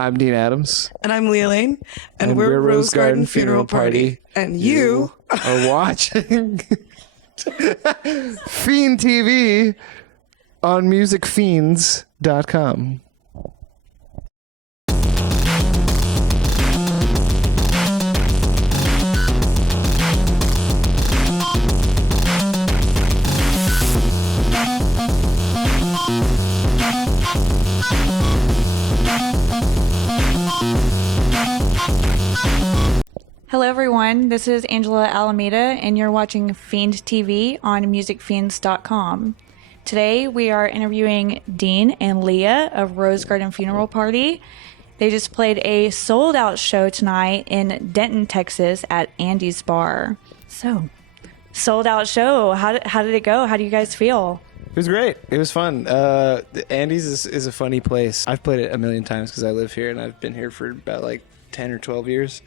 I'm Dean Adams. And I'm Leah Lane. And we're Rosegarden Funeral Party. And you are watching Fiend TV on musicfiends.com. Hello everyone, this is Angela Alameda and you're watching Fiend TV on musicfiends.com. Today we are interviewing Dean and Leah of Rosegarden Funeral Party. They just played a sold out show tonight in Denton, Texas at Andy's Bar. So, sold out show. How did it go? How do you guys feel? It was great. It was fun. Andy's is a funny place. I've played it a million times because I live here and I've been here for about like 10 or 12 years.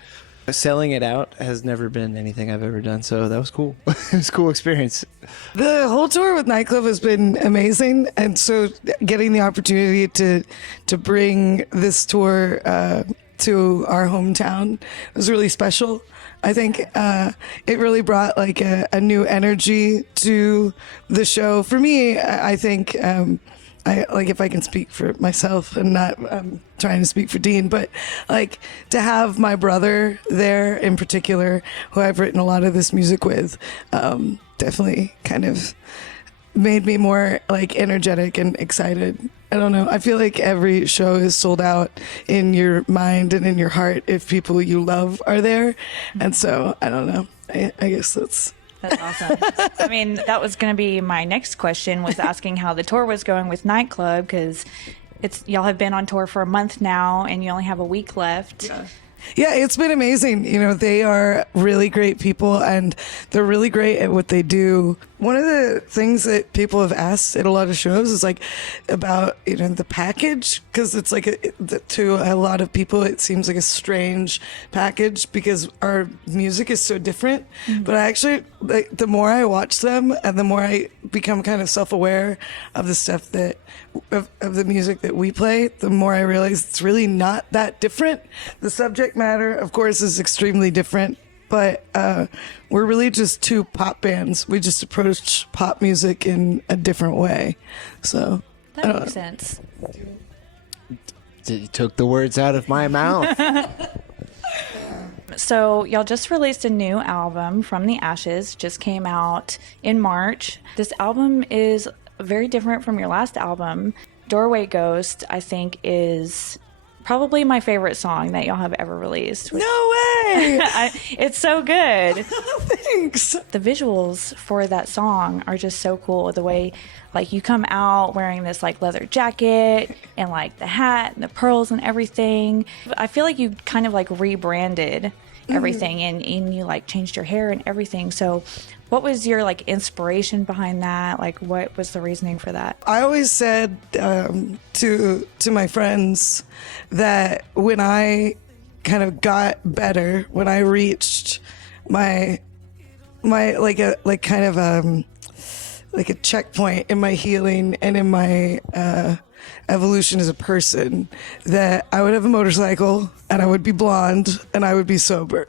Selling it out has never been anything I've ever done, so that was cool. It was a cool experience. The whole tour with Nightclub has been amazing, and so getting the opportunity to bring this tour to our hometown was really special. I think it really brought like a new energy to the show. For me, I think I like, if I can speak for myself and not trying to speak for Dean, but like to have my brother there in particular, who I've written a lot of this music with, definitely kind of made me more like energetic and excited. I don't know. I feel like every show is sold out in your mind and in your heart if people you love are there. And so I don't know. I guess that's awesome. I mean, that was going to be my next question, was asking how the tour was going with Nightclub, because y'all have been on tour for a month now and you only have a week left. Yeah, it's been amazing. You know, they are really great people and they're really great at what they do. One of the things that people have asked at a lot of shows is like about, you know, the package, because it's like to a lot of people it seems like a strange package because our music is so different. Mm-hmm. But I actually, like, the more I watch them and the more I become kind of self-aware of the stuff that of the music that we play, the more I realize it's really not that different. The subject matter, of course, is extremely different, but we're really just two pop bands. We just approach pop music in a different way. So that makes sense. You took the words out of my mouth. So y'all just released a new album, From the Ashes, just came out in March. This album is very different from your last album. Doorway Ghost, I think, is probably my favorite song that y'all have ever released. No way! It's so good. Thanks. The visuals for that song are just so cool. The way, like, you come out wearing this like leather jacket and like the hat and the pearls and everything. I feel like you kind of like rebranded everything, and you like changed your hair and everything. So what was your like inspiration behind that? Like, what was the reasoning for that? I always said to my friends that when I kind of got better, when I reached my like a checkpoint in my healing and in my evolution as a person, that I would have a motorcycle and I would be blonde and I would be sober.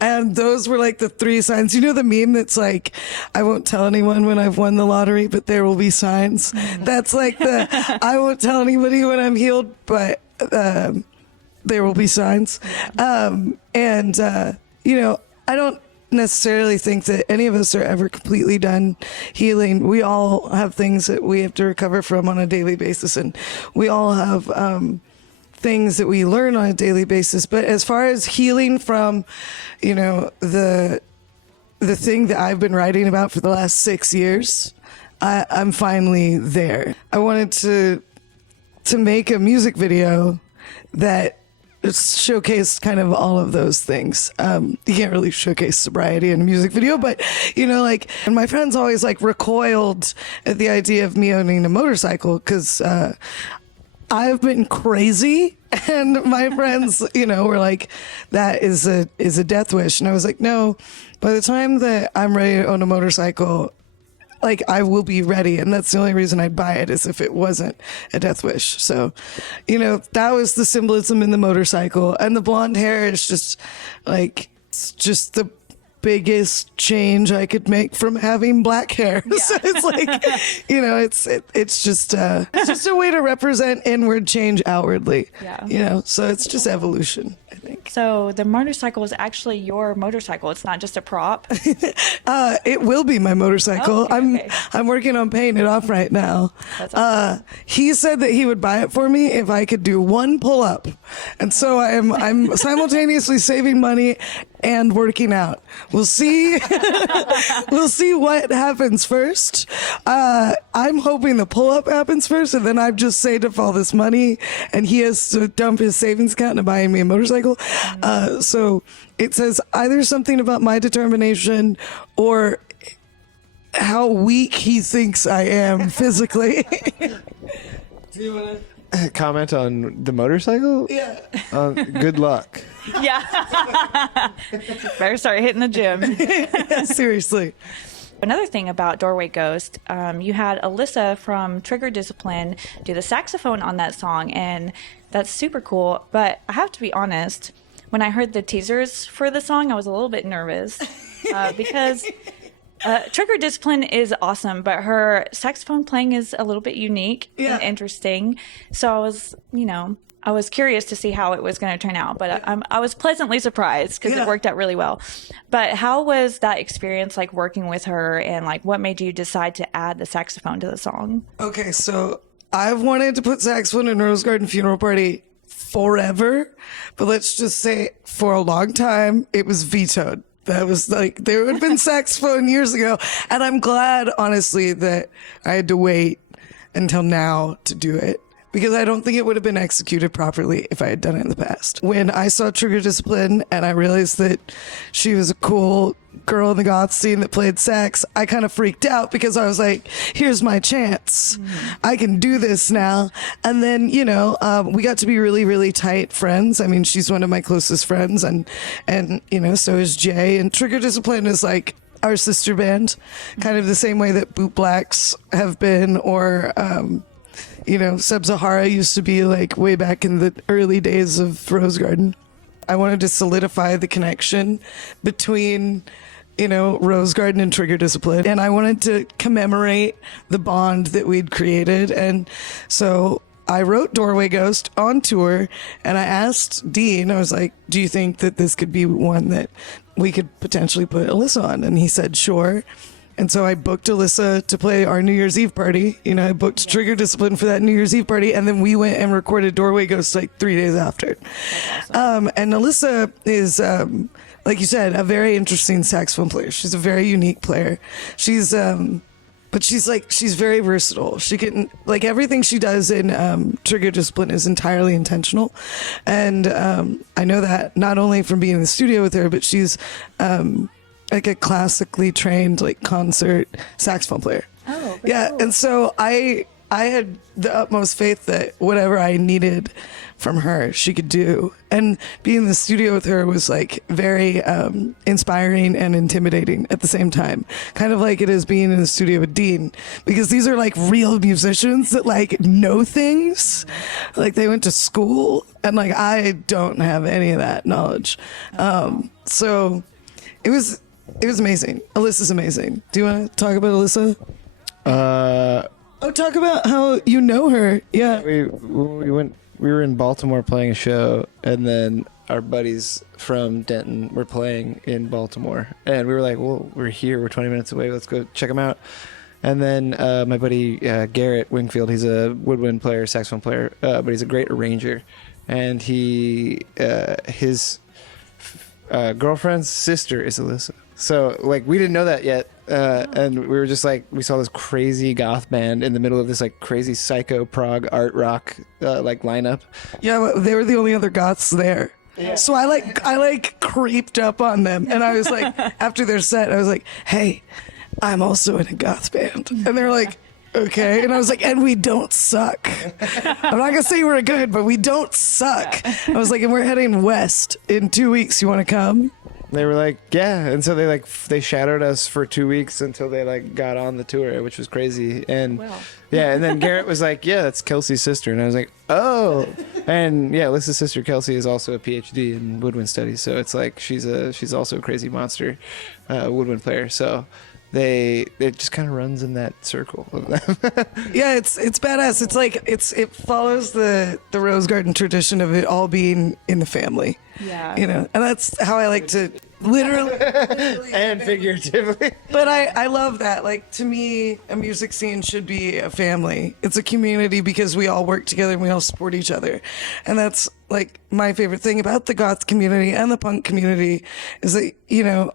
And those were like the three signs. You know the meme that's like, I won't tell anyone when I've won the lottery, but there will be signs. That's like the, I won't tell anybody when I'm healed, but there will be signs. You know, I don't necessarily think that any of us are ever completely done healing. We all have things that we have to recover from on a daily basis, and we all have things that we learn on a daily basis. But as far as healing from, you know, the thing that I've been writing about for the last 6 years, I'm finally there. I wanted to make a music video that showcased kind of all of those things. You can't really showcase sobriety in a music video, but, you know, like, and my friends always like recoiled at the idea of me owning a motorcycle because I've been crazy, and my friends, you know, were like, that is a death wish. And I was like, no, by the time that I'm ready to own a motorcycle, like I will be ready, and that's the only reason I'd buy it is if it wasn't a death wish. So, that was the symbolism in the motorcycle, and the blonde hair is just like it's just the biggest change I could make from having black hair. Yeah. So it's like, it's just a way to represent inward change outwardly. Yeah. So it's just evolution, I think. So the motorcycle is actually your motorcycle. It's not just a prop. It will be my motorcycle. Oh, okay. I'm working on paying it off right now. That's awesome. He said that he would buy it for me if I could do one pull up, and so I'm simultaneously saving money and working out. We'll see. We'll see what happens first. I'm hoping the pull up happens first, and then I've just saved up all this money, and he has to dump his savings account into buying me a motorcycle. So it says either something about my determination or how weak he thinks I am physically. Do you want to comment on the motorcycle? Yeah. Good luck. Yeah. Better start hitting the gym. Seriously. Another thing about Doorway Ghost, you had Alyssa from Trigger Discipline do the saxophone on that song, and that's super cool. But I have to be honest, when I heard the teasers for the song, I was a little bit nervous because Trigger Discipline is awesome, but her saxophone playing is a little bit unique and interesting. So I was curious to see how it was going to turn out, but I was pleasantly surprised because it worked out really well. But how was that experience like working with her, and like what made you decide to add the saxophone to the song? Okay, so I've wanted to put saxophone in Rosegarden Funeral Party forever, but let's just say for a long time it was vetoed. That was like, there had been saxophone years ago, and I'm glad, honestly, that I had to wait until now to do it, because I don't think it would have been executed properly if I had done it in the past. When I saw Trigger Discipline and I realized that she was a cool girl in the goth scene that played sax, I kind of freaked out because I was like, here's my chance. I can do this now. And then, we got to be really, really tight friends. I mean, she's one of my closest friends, and so is Jay. And Trigger Discipline is like our sister band, kind of the same way that Boot Blacks have been, or Sub-Sahara used to be like way back in the early days of Rosegarden. I wanted to solidify the connection between, Rosegarden and Trigger Discipline. And I wanted to commemorate the bond that we'd created. And so I wrote Doorway Ghost on tour, and I asked Dean, I was like, do you think that this could be one that we could potentially put Alyssa on? And he said, sure. And so I booked Alyssa to play our New Year's Eve party. I booked Trigger Discipline for that New Year's Eve party, and then we went and recorded Doorway Ghost like 3 days after. Awesome. And Alyssa is, like you said, a very interesting saxophone player. She's a very unique player. She's very versatile. She can, like, everything she does in Trigger Discipline is entirely intentional. And I know that not only from being in the studio with her, but she's like a classically trained like concert saxophone player. Oh, yeah. Cool. And so I had the utmost faith that whatever I needed from her, she could do. And being in the studio with her was like very inspiring and intimidating at the same time. Kind of like it is being in the studio with Dean, because these are like real musicians that like know things. Like they went to school, and like I don't have any of that knowledge. So it was amazing. Alyssa's amazing. Do you want to talk about Alyssa? Talk about how you know her. Yeah. We were in Baltimore playing a show, and then our buddies from Denton were playing in Baltimore, and we were like, well, we're here, we're 20 minutes away, let's go check them out. And then my buddy Garrett Wingfield, he's a woodwind player, saxophone player, but he's a great arranger, and his girlfriend's sister is Alyssa. So like we didn't know that yet, and we were just like, we saw this crazy goth band in the middle of this like crazy psycho prog art rock like lineup. Yeah, they were the only other goths there. Yeah. So I creeped up on them, and I was like, after their set, I was like, hey, I'm also in a goth band, and they're like, okay. And I was like, and we don't suck. I'm not gonna say we're good, but we don't suck. I was like, and we're heading west in 2 weeks. You want to come? They were like, yeah, and so they shadowed us for 2 weeks until they like got on the tour, which was crazy. And yeah, and then Garrett was like, yeah, that's Kelsey's sister, and I was like, oh, and yeah, Alyssa's sister Kelsey is also a PhD in woodwind studies, so it's like she's also a crazy monster woodwind player. So it just kind of runs in that circle of them. Yeah, it's badass. It's like it follows the Rosegarden tradition of it all being in the family. Yeah. And that's how I like to literally And figuratively. But I love that. Like, to me, a music scene should be a family. It's a community because we all work together and we all support each other. And that's like my favorite thing about the goth community and the punk community is that,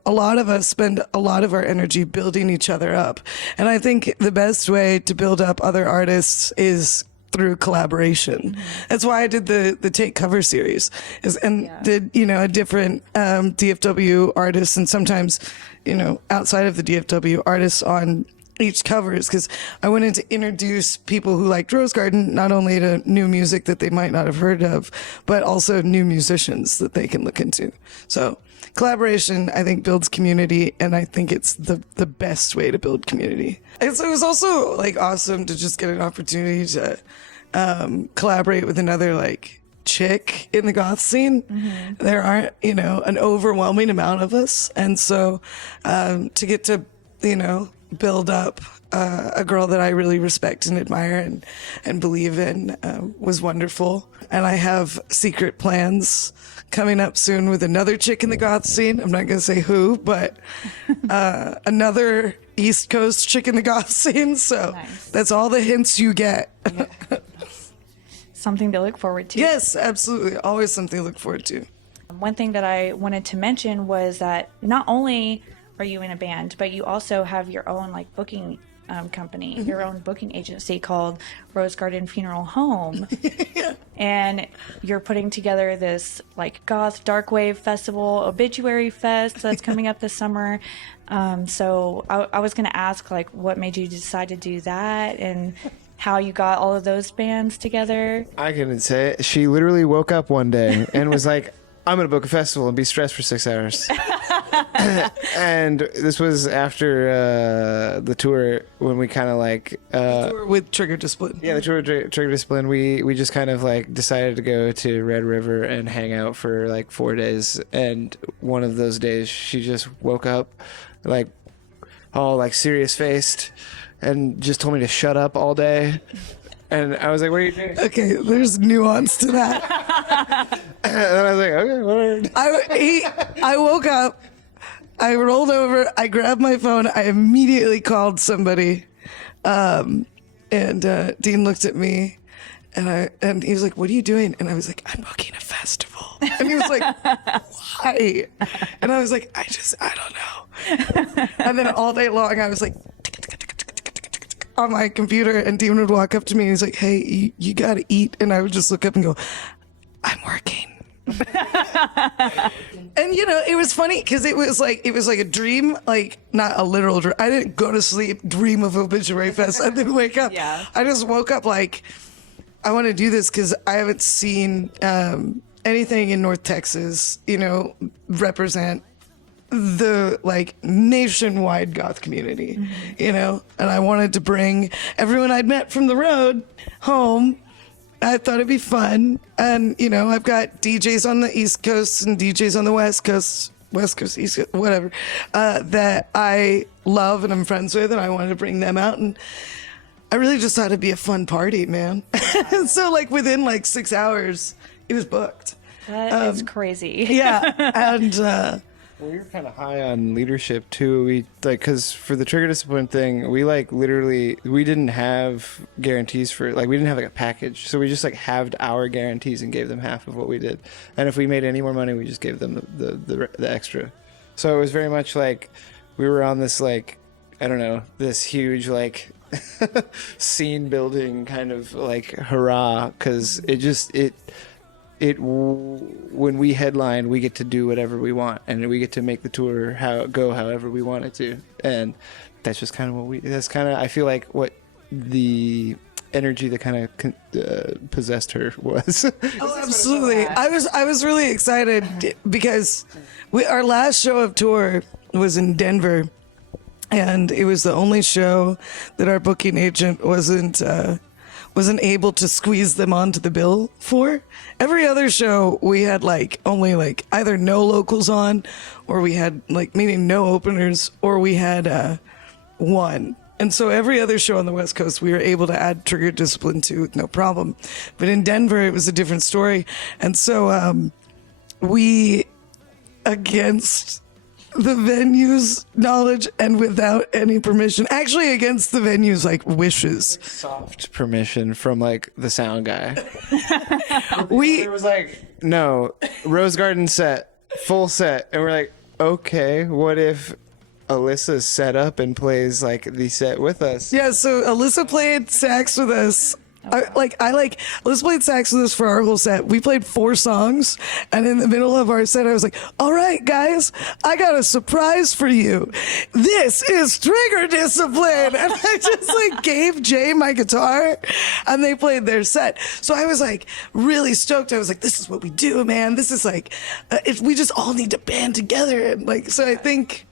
a lot of us spend a lot of our energy building each other up. And I think the best way to build up other artists is through collaboration. That's why I did the Take cover series did, a different DFW artists and sometimes, outside of the DFW artists on each covers, because I wanted to introduce people who liked Rosegarden not only to new music that they might not have heard of, but also new musicians that they can look into. So collaboration, I think, builds community, and I think it's the best way to build community. And so it was also like awesome to just get an opportunity to collaborate with another like chick in the goth scene. There aren't, an overwhelming amount of us, and so to get to, build up a girl that I really respect and admire and believe in was wonderful. And I have secret plans coming up soon with another chick in the goth scene. I'm not going to say who, but another East Coast chick in the goth scene. So Nice. That's all the hints you get. Something to look forward to. Yes, absolutely. Always something to look forward to. One thing that I wanted to mention was that not only are you in a band, but you also have your own like booking company, your own booking agency called Rosegarden Funeral Home. And you're putting together this like goth dark wave festival, Obituary Fest, that's coming up this summer. So I was going to ask like what made you decide to do that and how you got all of those bands together. I couldn't say it. She literally woke up one day and was like, I'm going to book a festival and be stressed for 6 hours. And this was after the tour when we kind of like... Tour with Trigger Discipline. Yeah, the tour with Trigger Discipline. We just kind of like decided to go to Red River and hang out for like 4 days. And one of those days she just woke up like all like serious faced and just told me to shut up all day. And I was like, what are you doing? Okay, there's nuance to that. And then I was like, okay, whatever. I woke up, I rolled over, I grabbed my phone, I immediately called somebody, and Dean looked at me, and he was like, what are you doing? And I was like, I'm booking a festival. And he was like, why? And I was like, I don't know. And then all day long, I was like, on my computer, and Dean would walk up to me and he's like, hey, you gotta eat. And I would just look up and go, I'm working. And it was funny because it was like a dream, like not a literal dream. I didn't go to sleep, dream of Obituary Fest, and then wake up. Yeah. I just woke up like, I want to do this because I haven't seen anything in North Texas, represent the like nationwide goth community, and I wanted to bring everyone I'd met from the road home. I thought it'd be fun, and I've got DJs on the East Coast and DJs on the West Coast, East Coast, whatever, that I love and I'm friends with, and I wanted to bring them out, and I really just thought it'd be a fun party, man. And so like within like 6 hours, it was booked. That is crazy. Yeah, and. We were kind of high on leadership too. We because for the Trigger Discipline thing, we we didn't have guarantees for we didn't have like a package, so we just like halved our guarantees and gave them half of what we did. And if we made any more money, we just gave them the extra. So it was very much like we were on this like I don't know, this huge like scene building kind of like hurrah, because when we headline, we get to do whatever we want, and we get to make the tour go however we want it to, and that's just kind of I feel like what the energy that kind of possessed her was. Oh, absolutely. I was really excited because our last show of tour was in Denver, and it was the only show that our booking agent wasn't able to squeeze them onto the bill for. Every other show we had like only like either no locals on, or we had like meaning no openers, or we had one. And so every other show on the West Coast, we were able to add Trigger Discipline to with no problem. But in Denver, it was a different story. And so we, against the venue's knowledge and without any permission, actually against the venue's like wishes, Soft permission from like the sound guy. It was like, no, Rosegarden set, full set. And we're like, okay, what if Alyssa's set up and plays like the set with us? Yeah, so Alyssa played sax with us. Alyssa played sax with us for our whole set. We played 4 songs, and in the middle of our set, I was like, all right, guys, I got a surprise for you. This is Trigger Discipline. And I just like gave Jay my guitar, and they played their set. So I was like really stoked. I was like, this is what we do, man. This is like, we just all need to band together. And like, so I think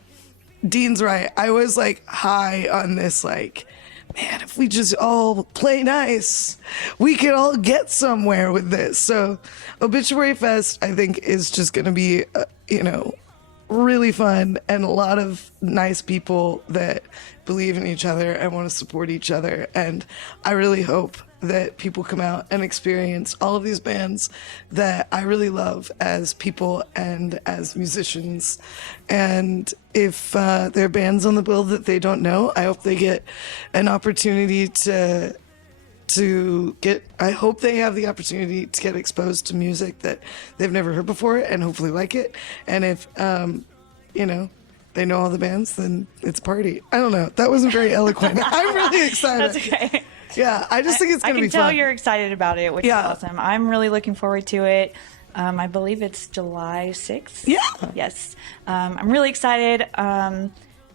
Dean's right. I was like high on this, like, man, if we just all play nice, we could all get somewhere with this. So Obituary Fest, I think, is just going to be, really fun, and a lot of nice people that believe in each other and want to support each other. And I really hope that people come out and experience all of these bands that I really love as people and as musicians. And if there are bands on the bill that they don't know, I hope they get an opportunity I hope they have the opportunity to get exposed to music that they've never heard before and hopefully like it. And if, they know all the bands, then it's a party. I don't know. That wasn't very eloquent. I'm really excited. That's okay. Yeah, I just think it's going to be fun. I can tell you're excited about it, which is awesome. I'm really looking forward to it. I believe it's July 6th. Yeah. Yes. I'm really excited.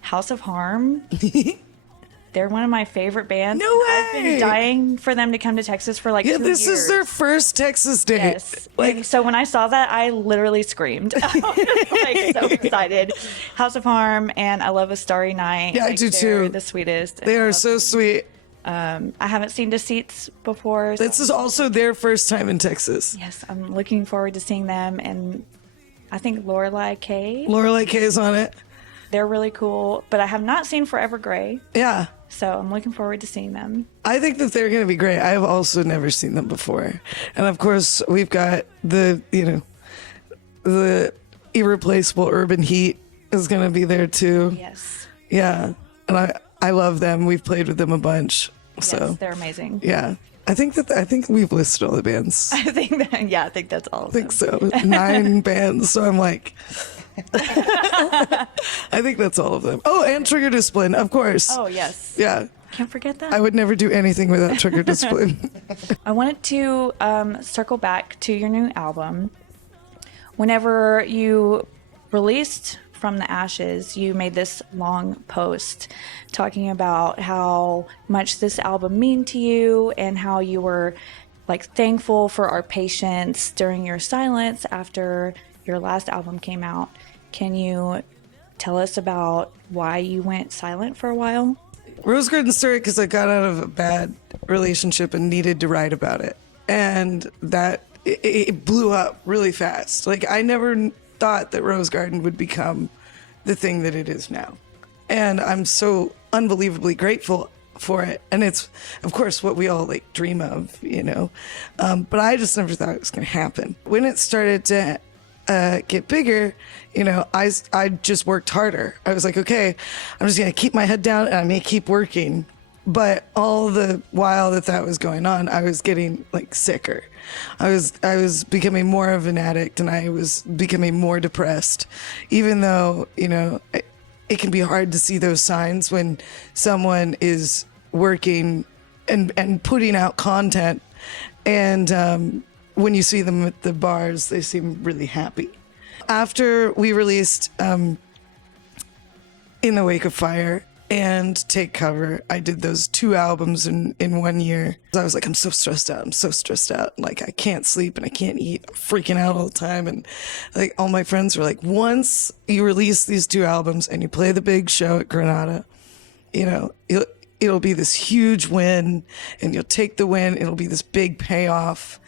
House of Harm. They're one of my favorite bands. No way! I've been dying for them to come to Texas for like 2 years. This is their first Texas date. Yes. So when I saw that, I literally screamed. I was so excited. House of Harm, and I love A Starry Night. Yeah, I do they're too. The sweetest. They are so sweet. I haven't seen Deceits before. This is also their first time in Texas. Yes, I'm looking forward to seeing them, and I think Lorelei K. Is on it. They're really cool, but I have not seen Forever Grey. Yeah. So I'm looking forward to seeing them. I think that they're going to be great. I have also never seen them before. And of course, we've got the irreplaceable Urban Heat is going to be there too. Yes. Yeah. And I love them. We've played with them a bunch. So yes, they're amazing. Yeah. I think we've listed all the bands. I think that's all of them. I think so. 9 bands. So I'm like, I think that's all of them. Oh, and Trigger Discipline, of course. Oh, yes. Yeah. Can't forget that. I would never do anything without Trigger Discipline. I wanted to circle back to your new album. Whenever you released From the Ashes, you made this long post talking about how much this album meant to you and how you were like thankful for our patience during your silence after your last album came out. Can you tell us about why you went silent for a while? Rosegarden started because I got out of a bad relationship and needed to write about it. And that it blew up really fast. Like, I never thought that Rosegarden would become the thing that it is now. And I'm so unbelievably grateful for it. And it's, of course, what we all like dream of, But I just never thought it was going to happen. When it started to get bigger, I just worked harder. I was like, okay, I'm just going to keep my head down and I'm going to keep working. But all the while that was going on, I was getting like sicker. I was becoming more of an addict, and I was becoming more depressed, even though, it can be hard to see those signs when someone is working and putting out content. And when you see them at the bars, they seem really happy. After we released In the Wake of Fire, and Take Cover. I did those 2 albums in 1 year. I was like, I'm so stressed out. I'm so stressed out. Like, I can't sleep and I can't eat. I'm freaking out all the time. And like, all my friends were like, once you release these 2 albums and you play the big show at Granada, you know, it'll be this huge win, and you'll take the win. It'll be this big payoff,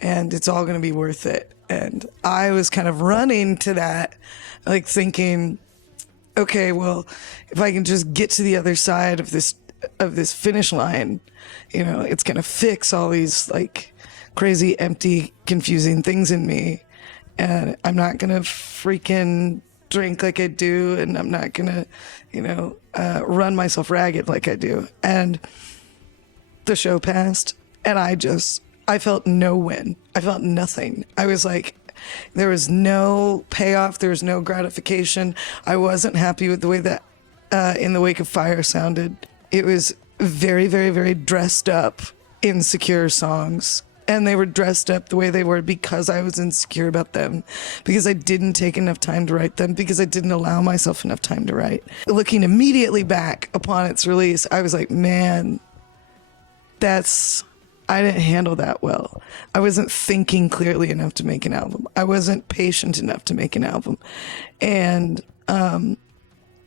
and it's all going to be worth it. And I was kind of running to that, like thinking, okay, well, if I can just get to the other side of this finish line, you know, it's going to fix all these like crazy, empty, confusing things in me. And I'm not going to freaking drink like I do. And I'm not going to, you know, run myself ragged like I do. And the show passed, and I felt no win. I felt nothing. I was like, there was no payoff. There was no gratification. I wasn't happy with the way that In the Wake of Fire sounded. It was very, very, very dressed up, insecure songs. And they were dressed up the way they were because I was insecure about them, because I didn't take enough time to write them, because I didn't allow myself enough time to write. Looking immediately back upon its release, I was like, man, I didn't handle that well. I wasn't thinking clearly enough to make an album. I wasn't patient enough to make an album. And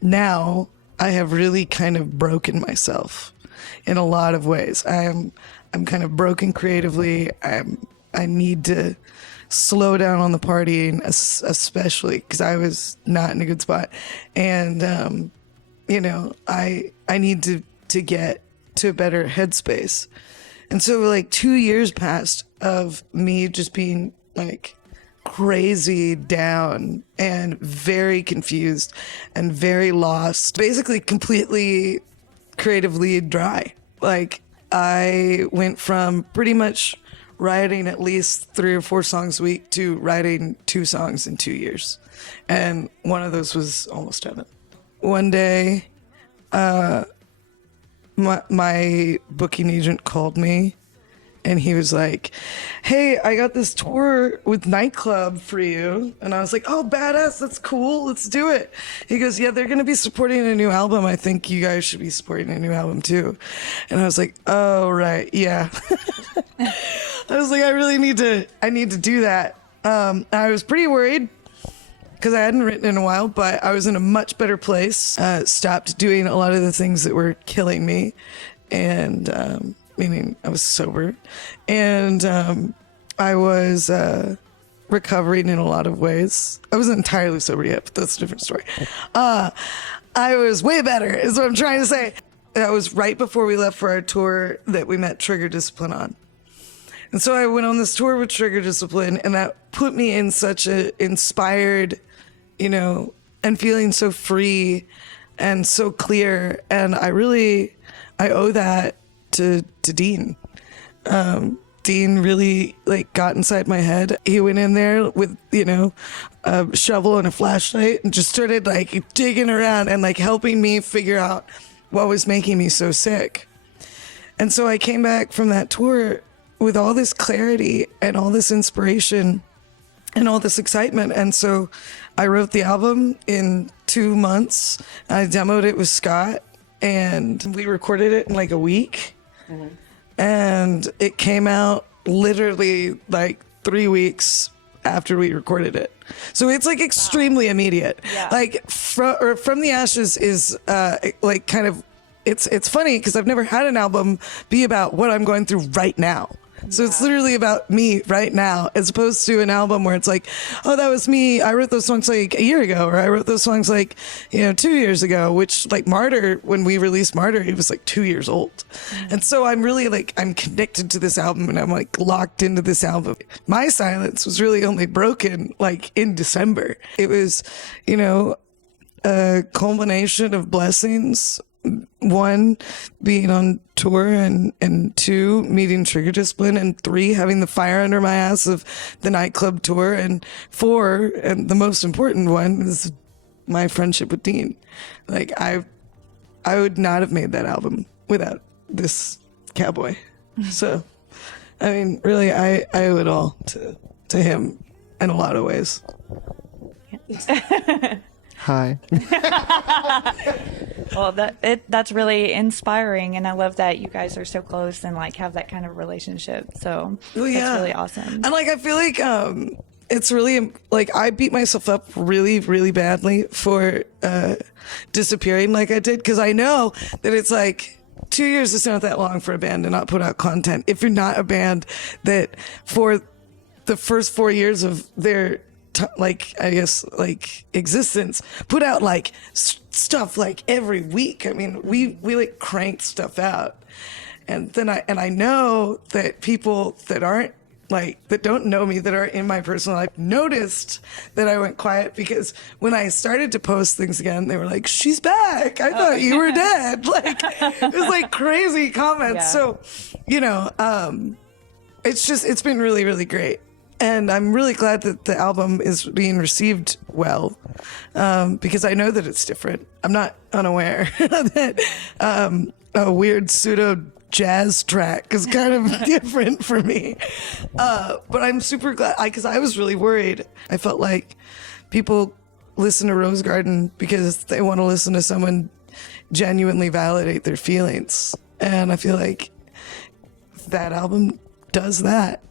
now I have really kind of broken myself in a lot of ways. I'm kind of broken creatively. I need to slow down on the partying, especially because I was not in a good spot. And, you know, I need to get to a better headspace. And so like 2 years passed of me just being like crazy down and very confused and very lost, basically completely creatively dry. Like I went from pretty much writing at least 3 or 4 songs a week to writing 2 songs in 2 years. And one of those was almost done. One day, my booking agent called me, and he was like, hey, I got this tour with Nightclub for you. And I was like, oh, badass, that's cool, let's do it. He goes, yeah, they're gonna be supporting a new album. I think you guys should be supporting a new album too. And I was like, oh, right, yeah. I was like, I need to do that. I was pretty worried because I hadn't written in a while, but I was in a much better place. Stopped doing a lot of the things that were killing me, and meaning I was sober, and I was recovering in a lot of ways. I wasn't entirely sober yet, but that's a different story. I was way better, is what I'm trying to say. That was right before we left for our tour that we met Trigger Discipline on. And so I went on this tour with Trigger Discipline, and that put me in such a inspired, you know, and feeling so free and so clear. And I owe that to Dean. Dean really like got inside my head. He went in there with, you know, a shovel and a flashlight and just started like digging around and like helping me figure out what was making me so sick. And so I came back from that tour with all this clarity and all this inspiration and all this excitement. And so I wrote the album in 2 months. I demoed it with Scott, and we recorded it in like a week. Mm-hmm. And it came out literally like 3 weeks after we recorded it. So it's like extremely immediate. Yeah. Like From the Ashes is like kind of, it's funny because I've never had an album be about what I'm going through right now. So it's literally about me right now, as opposed to an album where it's like, oh, that was me. I wrote those songs like a year ago, or I wrote those songs like, 2 years ago, which like Martyr, when we released Martyr, he was like 2 years old. Mm-hmm. And so I'm really like, I'm connected to this album, and I'm like locked into this album. My silence was really only broken like in December. It was, a culmination of blessings. 1, being on tour, and 2, meeting Trigger Discipline, and 3, having the fire under my ass of the Nightclub tour, and 4, and the most important one, is my friendship with Dean. Like I would not have made that album without this cowboy. So, I mean, really, I owe it all to him in a lot of ways. Hi. Well, that's really inspiring, and I love that you guys are so close and like have that kind of relationship. So Well, it's yeah. really awesome. And like I feel like it's really like I beat myself up really, really badly for disappearing like I did, because I know that it's like 2 years is not that long for a band to not put out content. If you're not a band that for the first 4 years of their like I guess like existence put out like stuff like every week. I mean, we like cranked stuff out, and then I know that people that aren't like that don't know me, that are in my personal life, noticed that I went quiet, because when I started to post things again, they were like, "She's back. I thought you were dead." Like it was like crazy comments. Yeah. So, you know, it's been really, really great. And I'm really glad that the album is being received well, because I know that it's different. I'm not unaware that a weird pseudo jazz track is kind of different for me. But I'm super glad, because I was really worried. I felt like people listen to Rosegarden because they want to listen to someone genuinely validate their feelings. And I feel like that album does that.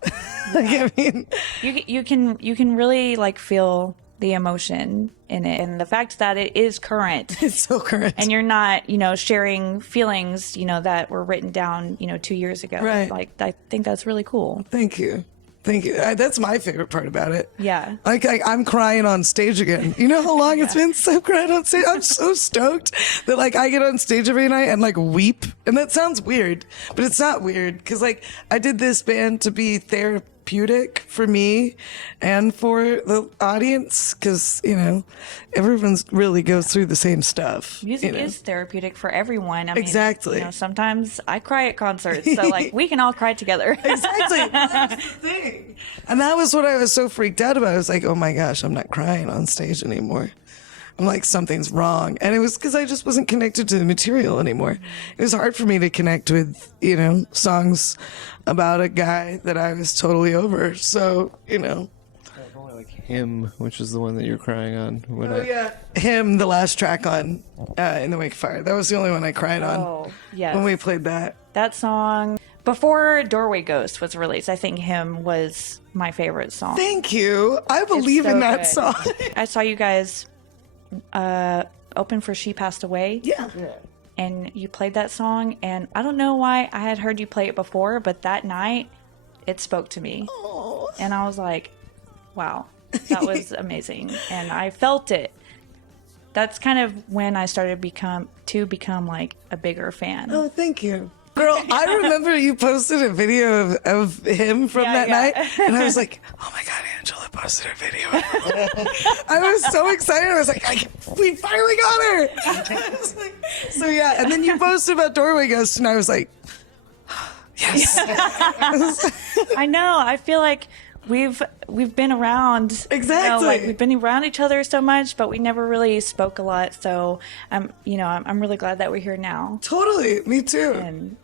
Like, I mean, You can really like feel the emotion in it, and the fact that it is current, it's so current. and you're not sharing feelings that were written down 2 years ago. Right. Like I think that's really cool. Thank you. That's my favorite part about it. Yeah. Like I'm crying on stage again. You know how long it's been since I've cried on stage? I'm so stoked that like I get on stage every night and like weep. And that sounds weird, but it's not weird, because like I did this band to be therapeutic for me and for the audience, because everyone's really goes through the same stuff. Music is therapeutic for everyone. I mean, Exactly. sometimes I cry at concerts, so like we can all cry together. Exactly. That's the thing. And that was what I was so freaked out about. I was like, oh my gosh, I'm not crying on stage anymore. I'm like, something's wrong. And it was because I just wasn't connected to the material anymore. It was hard for me to connect with, songs about a guy that I was totally over. So, Only like Him, which is the one that you're crying on. Him, the last track on In the Wake of Fire. That was the only one I cried on Oh, yes. when we played that. That song, before Doorway Ghost was released, I think Him was my favorite song. Thank you. I believe so in that good. song. I saw you guys open for She Passed Away. Yeah. And you played that song, and I don't know why I had heard you play it before, but that night it spoke to me. Oh. And I was like, wow, that was amazing. And I felt it. That's kind of when I started to become like a bigger fan. Oh, thank you. Girl, I remember you posted a video of him from that night, and I was like, oh my God, Angela posted a video. I was so excited. I was like, we finally got her. I was like, so yeah, and then you posted about Doorway Ghost, and I was like, yes. I know. I feel like we've been around. Exactly. Like we've been around each other so much, but we never really spoke a lot. So I'm really glad that we're here now. Totally, me too. And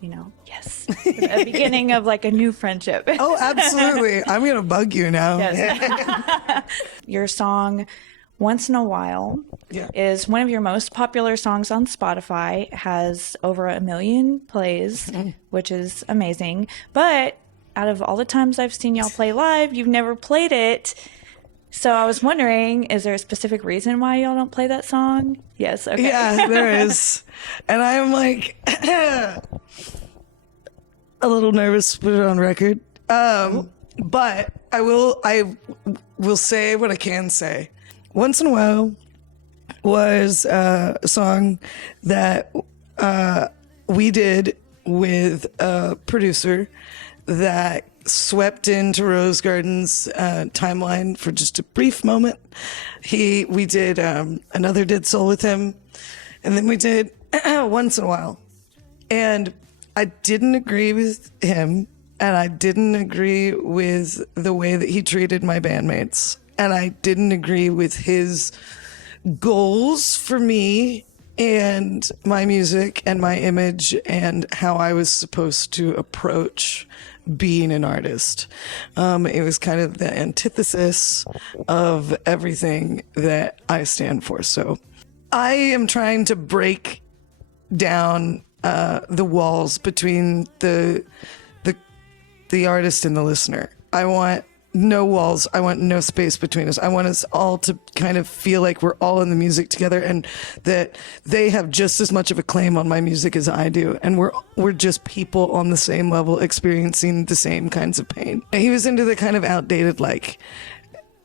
yes, the beginning of like a new friendship. Oh, absolutely. I'm gonna bug you now. Yes. Your song Once in a While is one of your most popular songs on Spotify. It has over 1 million plays, which is amazing. But out of all the times I've seen y'all play live, you've never played it. So I was wondering, is there a specific reason why y'all don't play that song? Yes. Okay. Yeah, there is. And I'm like a little nervous to put it on record. But I will say what I can say. Once in a While was a song that we did with a producer that swept into Rosegarden's timeline for just a brief moment. We did Another Dead Soul with him, and then we did Once in a While. And I didn't agree with him, and I didn't agree with the way that he treated my bandmates, and I didn't agree with his goals for me and my music and my image and how I was supposed to approach being an artist. It was kind of the antithesis of everything that I stand for. So I am trying to break down the walls between the artist and the listener. I want no walls. I want no space between us. I want us all to kind of feel like we're all in the music together, and that they have just as much of a claim on my music as I do. And we're just people on the same level experiencing the same kinds of pain. He was into the kind of outdated, like,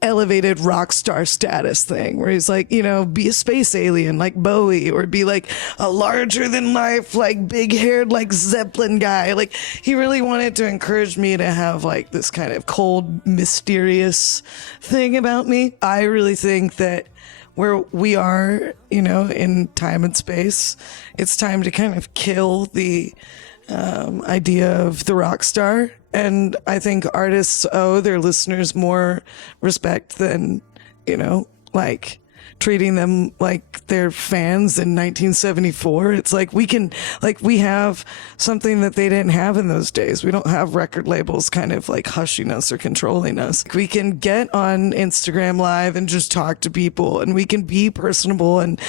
elevated rock star status thing where he's like, you know, be a space alien like Bowie, or be like a larger than life, like big haired, like Zeppelin guy. Like, he really wanted to encourage me to have like this kind of cold, mysterious thing about me. I really think that where we are, you know, in time and space, it's time to kind of kill the idea of the rock star. And I think artists owe their listeners more respect than, you know, like treating them like they're fans in 1974. It's like we have something that they didn't have in those days. We don't have record labels kind of like hushing us or controlling us. We can get on Instagram Live and just talk to people, and we can be personable and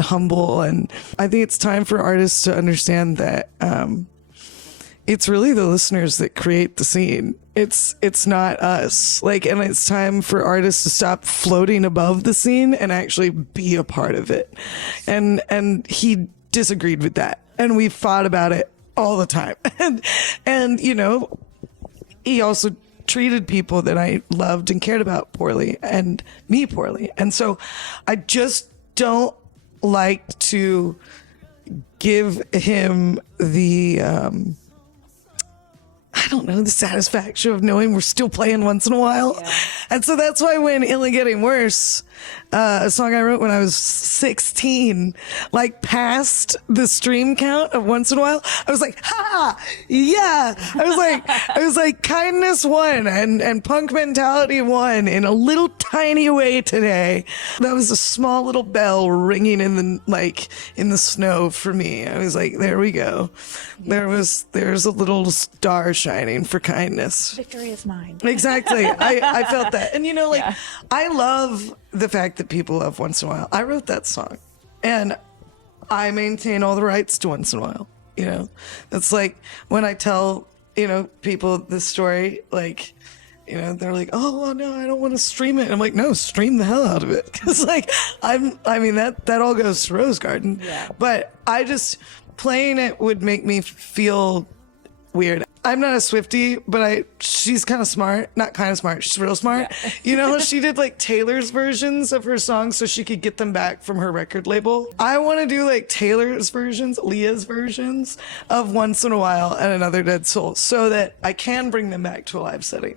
humble. And I think it's time for artists to understand that, it's really the listeners that create the scene. It's not us. Like, and it's time for artists to stop floating above the scene and actually be a part of it. And he disagreed with that. And we fought about it all the time. And you know, he also treated people that I loved and cared about poorly, and me poorly. And so I just don't like to give him the, I don't know, the satisfaction of knowing we're still playing once in a while. Yeah. And so that's why when Only Getting Worse, a song I wrote when I was 16, like passed the stream count of once in a while, I was like, ha, yeah. I was like, kindness won and punk mentality won in a little tiny way today. That was a small little bell ringing in the snow for me. I was like, there we go. There's a little star shining for kindness. Victory is mine. Exactly. I felt that. And you know, like, yeah. I love the fact that people love Once in a While. I wrote that song, and I maintain all the rights to Once in a While. You know, it's like when I tell, you know, people this story, like, you know, they're like, oh, well, no, I don't want to stream it. I'm like, no, stream the hell out of it. Cause like, I mean, that all goes to Rosegarden. Yeah. But I just, playing it would make me feel weird. I'm not a Swiftie, but she's kind of smart. Not kind of smart. She's real smart. Yeah. You know, she did like Taylor's versions of her songs so she could get them back from her record label. I want to do like Taylor's versions, Leah's versions of Once in a While and Another Dead Soul, so that I can bring them back to a live setting.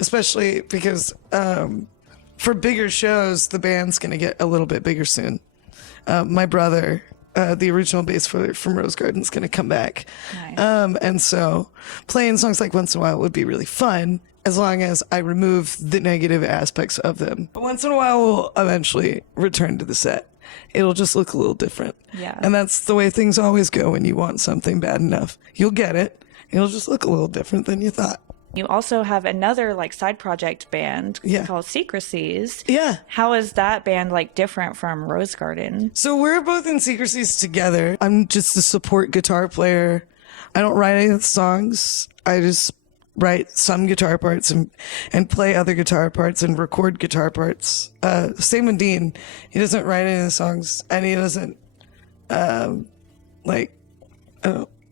Especially because for bigger shows, the band's going to get a little bit bigger soon. My brother, the original bass player from Rosegarden, is going to come back. Nice. And so playing songs like Once in a While would be really fun, as long as I remove the negative aspects of them. But Once in a While will eventually return to the set. It'll just look a little different. Yeah. And that's the way things always go when you want something bad enough. You'll get it. It'll just look a little different than you thought. You also have another like side project band called Secrecies. Yeah. How is that band like different from Rosegarden? So we're both in Secrecies together. I'm just a support guitar player. I don't write any of the songs. I just write some guitar parts and play other guitar parts and record guitar parts. Same with Dean. He doesn't write any of the songs, and he doesn't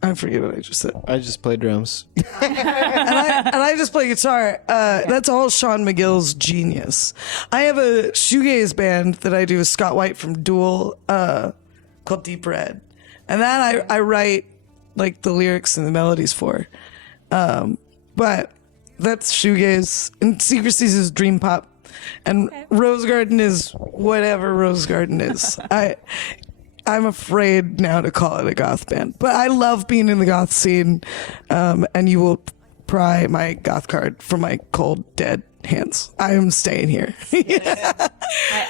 I forget what I just said. I just play drums. and I just play guitar. That's all Sean McGill's genius. I have a shoegaze band that I do with Scott White from Duel called Deep Red. And that I write like the lyrics and the melodies for. But that's shoegaze. And Secrecies is dream pop. And Rosegarden is whatever Rosegarden is. I'm afraid now to call it a goth band, but I love being in the goth scene, and you will pry my goth card from my cold, dead hands. I am staying here. Yeah.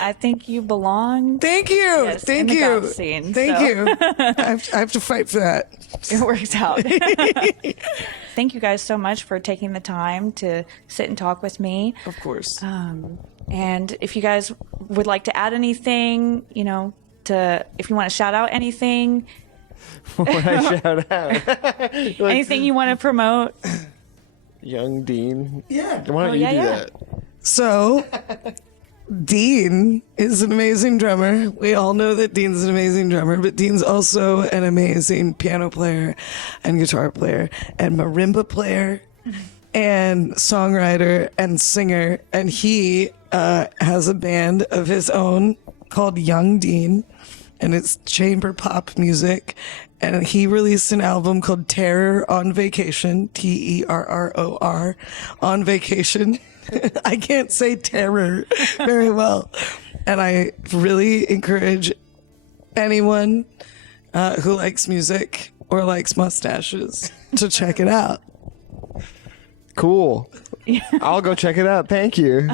I think you belong. Thank you. Yes, Thank in you. The goth scene, Thank you. I have to fight for that. It works out. Thank you guys so much for taking the time to sit and talk with me. Of course. And if you guys would like to add anything, you know, if you want to shout out anything, When I shout out, like, anything you want to promote. young Dean. Yeah. Why don't you do that? So, Dean is an amazing drummer. We all know that Dean's an amazing drummer, but Dean's also an amazing piano player and guitar player and marimba player and songwriter and singer. And he has a band of his own called Young Dean, and it's chamber pop music. And he released an album called Terror on Vacation, Terror on Vacation. I can't say terror very well. And I really encourage anyone who likes music or likes mustaches to check it out. Cool. I'll go check it out. Thank you.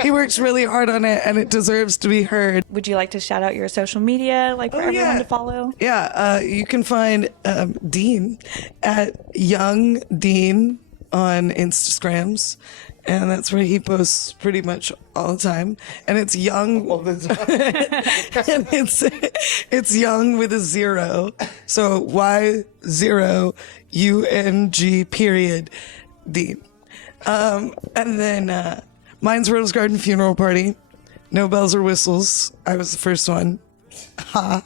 He works really hard on it, and it deserves to be heard. Would you like to shout out your social media, like for everyone to follow? Yeah, you can find Dean at Young Dean on Instagrams, and that's where he posts pretty much all the time. And it's young all the time. And it's young with a 0. So Y0 UNG period Dean. And then mine's Rosegarden Funeral Party. No bells or whistles. I was the first one. Ha.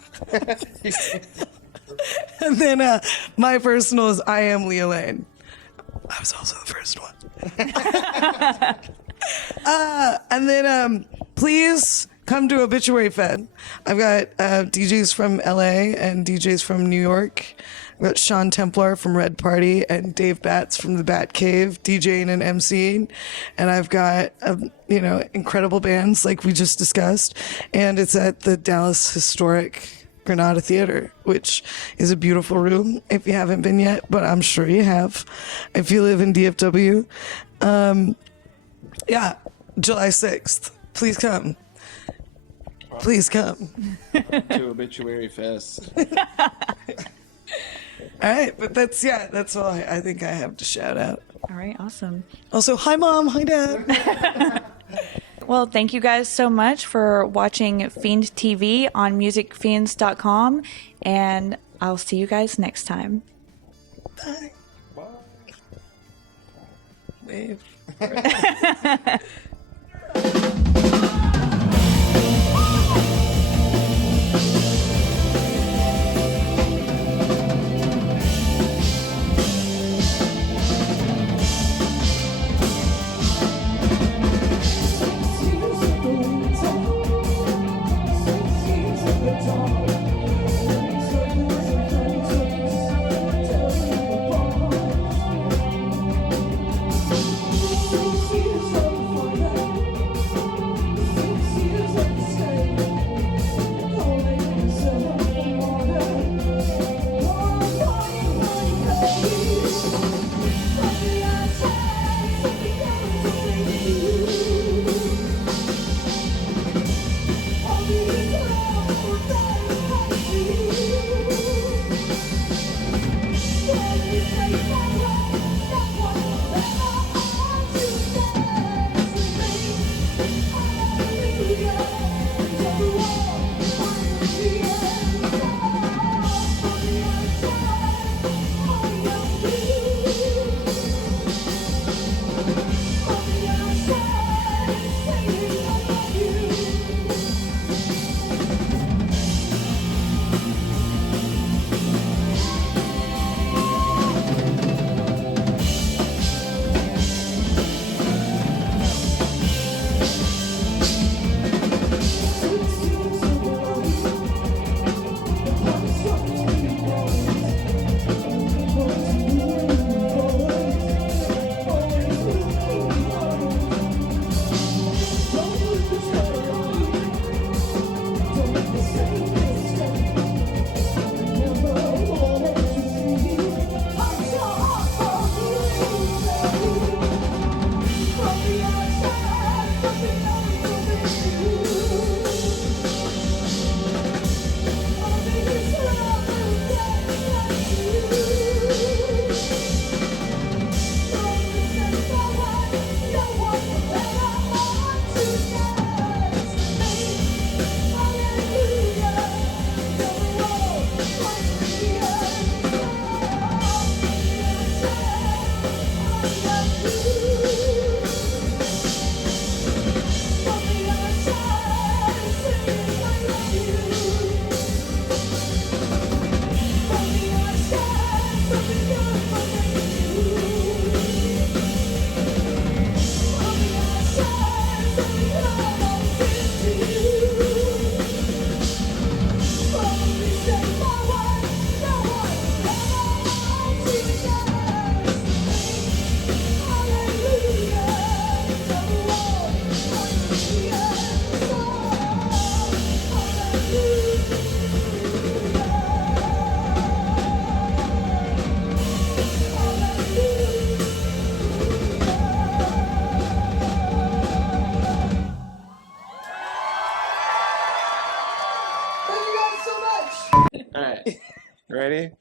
And then my personal is I Am Leah Lane. I was also the first one. And then please come to Obituary Fed. I've got DJs from LA and DJs from New York. I've got Sean Templar from Red Party and Dave Batts from the Bat Cave DJing and MCing. And I've got, incredible bands like we just discussed. And it's at the Dallas Historic Granada Theater, which is a beautiful room if you haven't been yet, but I'm sure you have if you live in DFW. July 6th. Please come. Please come. To Obituary Fest. All right, but that's all I think I have to shout out. All right, awesome. Also, hi Mom, hi Dad. Well, thank you guys so much for watching Fiend TV on musicfiends.com, and I'll see you guys next time. Bye. Wave. Ready?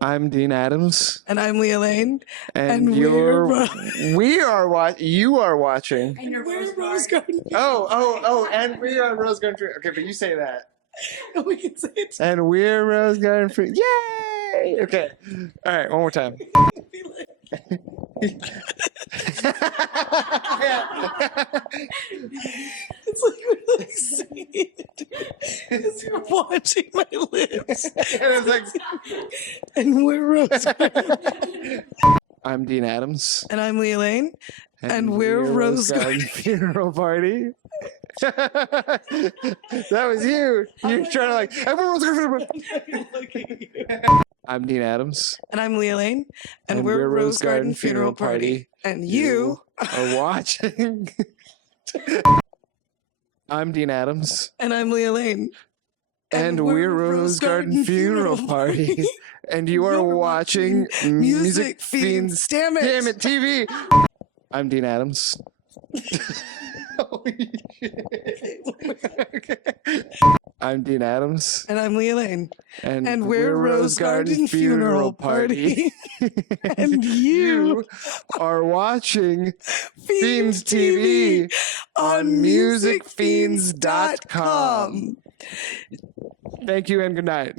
I'm Dean Adams. And I'm Leah Lane. And you are watching. And we're Rosegarden. Oh, and we are Rosegarden Free. Okay, but you say that. We can say it. And we're Rosegarden Free. Yay! Okay. All right, one more time. It's like really saying it because you're watching my lips. It's like, And we're Rosegarden. I'm Dean Adams. And I'm Leah Lane. And we're Rosegarden Funeral Party. That was you. You're trying to like, and we're Rosegarden Funeral. I'm Dean Adams. And I'm Leah Lane. And we're Rosegarden Funeral Party. And you are watching. I'm Dean Adams. And I'm Leah Lane. And we're Rosegarden Funeral Party. And you are watching Music Fiends. Damn it, TV. I'm Dean Adams. Holy shit. Okay. I'm Dean Adams. And I'm Leah Lane. And we're Rosegarden Funeral Party. And you are watching Fiends TV on musicfiends.com. Thank you and good night.